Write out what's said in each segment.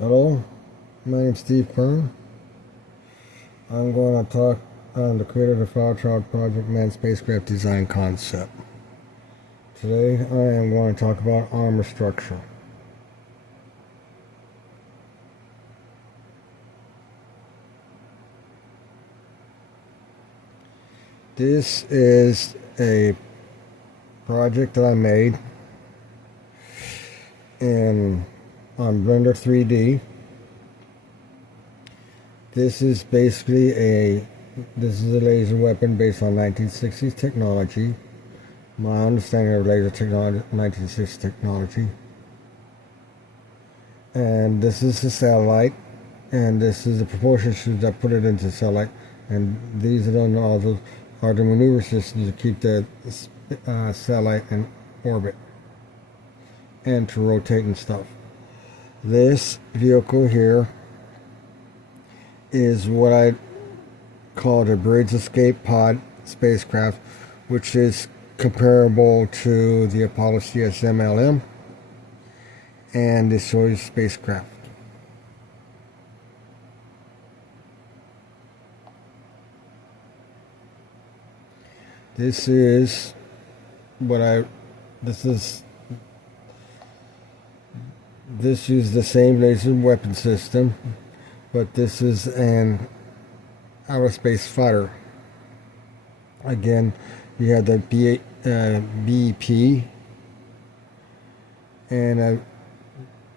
Hello, my name is Steve Kern. I'm going to talk on the creator of the Starship Project Manned Spacecraft Design concept. Today I am going to talk about armor structure. This is a project that I made on Blender 3D. This is basically a laser weapon based on 1960s technology. My understanding of laser technology, 1960s technology. And this is the satellite, and this is the propulsion systems that put it into the satellite. And these are the maneuver systems to keep the satellite in orbit and to rotate and stuff. This vehicle here is what I call the Bridge Escape Pod spacecraft, which is comparable to the Apollo CSM-LM and the Soyuz spacecraft. This uses the same laser weapon system, but this is an outer space fighter. Again, you have the BEP, and I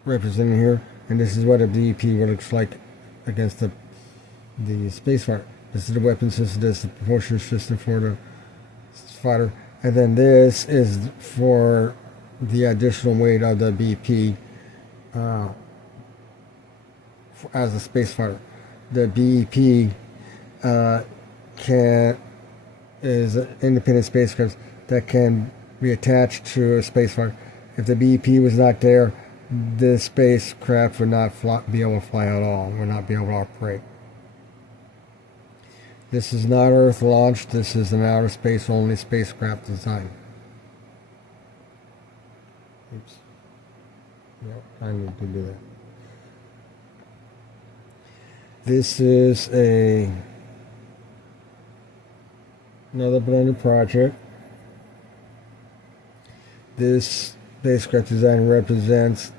represented here, and this is what a BEP looks like against the space fighter. This is the weapon system. This is the propulsion system for the fighter, and then this is for the additional weight of the BP as a space fighter. The BEP is an independent spacecraft that can be attached to a space fighter. If the BEP was not there, the spacecraft would not be able to fly at all, would not be able to operate. This is not Earth launched, this is an outer space only spacecraft design. Oops. Yep, I need to do that. This is another Blender project. This spacecraft design represents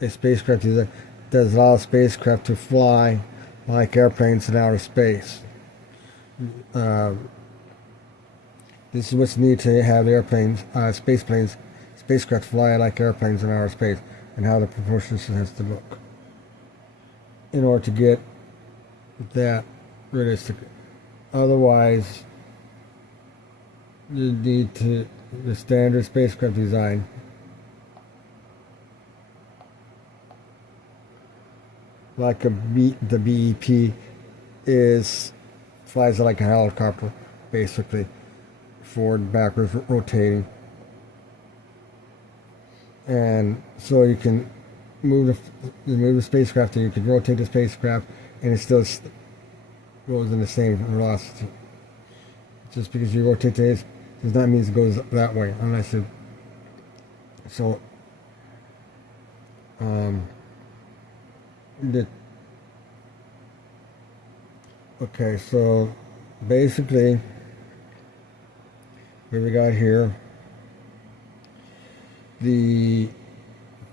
a spacecraft design that allows spacecraft to fly like airplanes in outer space. This is what's needed to have airplanes, spacecraft fly like airplanes in outer space, and how the propulsion system has to look in order to get that realistic. Otherwise, you need the standard spacecraft design like the BEP flies like a helicopter, basically, forward, backwards, rotating. And so you can move the spacecraft, and you can rotate the spacecraft, and it still goes in the same velocity. Just because you rotate this does not mean it goes that way, unless it. So, okay, so basically, what we got here,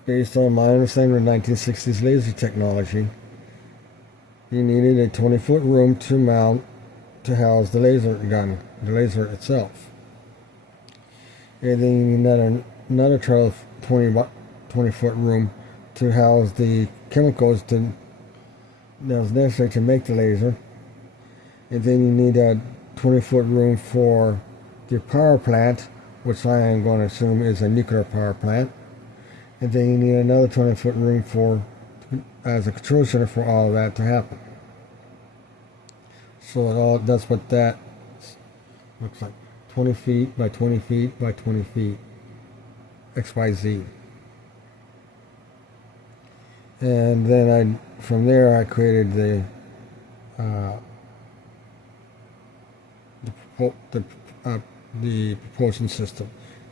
based on my understanding of 1960s laser technology, you needed a 20-foot room to house the laser gun, the laser itself. And then you need another 20-foot room to house the chemicals that was necessary to make the laser. And then you need a 20-foot room for the power plant, which I am going to assume is a nuclear power plant. And then you need another 20-foot room as a control center for all of that to happen. So that's what that looks like. 20 feet by 20 feet by 20 feet. XYZ. And then from there I created the propulsion system,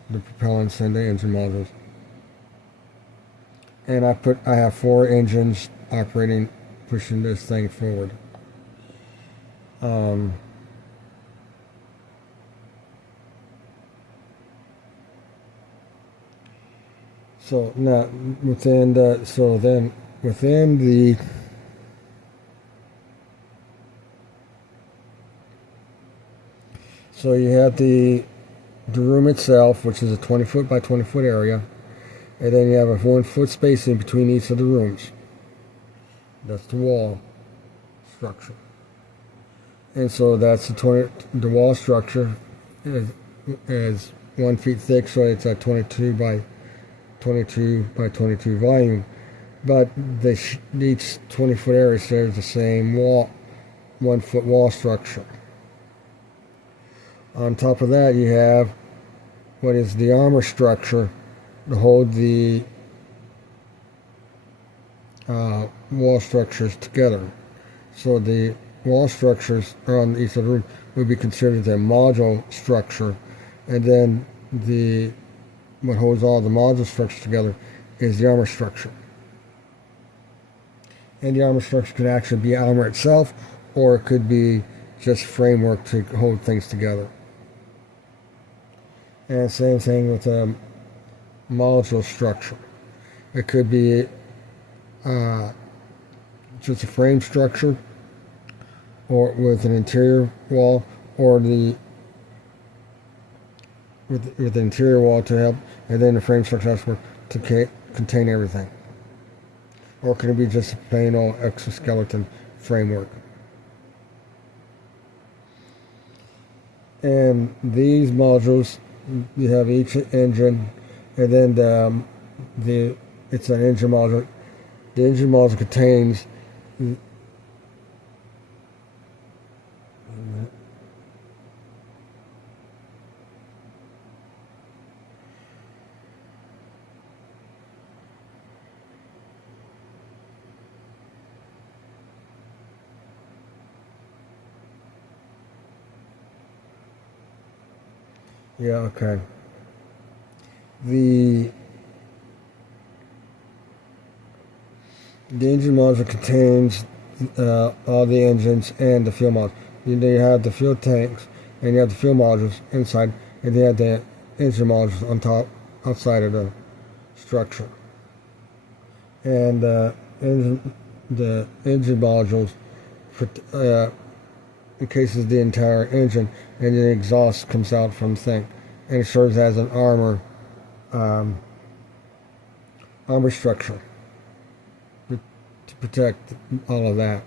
the propellants and the engine modules. and I have 4 engines operating, pushing this thing forward. So now within the so you have the room itself, which is a 20-foot by 20-foot area, and then you have a 1-foot spacing between each of the rooms. That's the wall structure. And so that's the wall structure is 1 feet thick, so it's a 22 by 22 volume. But each 20-foot area shares the same 1-foot wall structure. On top of that, you have what is the armor structure to hold the wall structures together. So the wall structures on each of the room would be considered the module structure, and then what holds all the module structures together is the armor structure. And the armor structure could actually be armor itself, or it could be just framework to hold things together. And same thing with a module structure. It could be just a frame structure, or with an interior wall, or with the interior wall to help, and then the frame structure to contain everything. Or could it be just a plain old exoskeleton framework? And these modules, you have each engine, and then it's an engine module. The engine module contains okay. The engine module contains all the engines and the fuel modules. You have the fuel tanks, and you have the fuel modules inside, and you have the engine modules on top, outside of the structure. And the engine modules encases the entire engine, and the exhaust comes out from the thing, and it serves as an armor structure to protect all of that.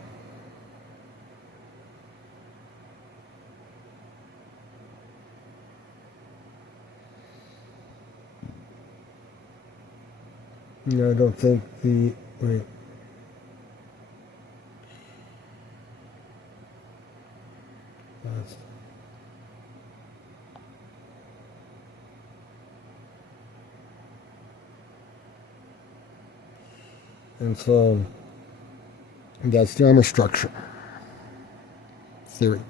No, I don't think wait. And so that's the armor structure theory.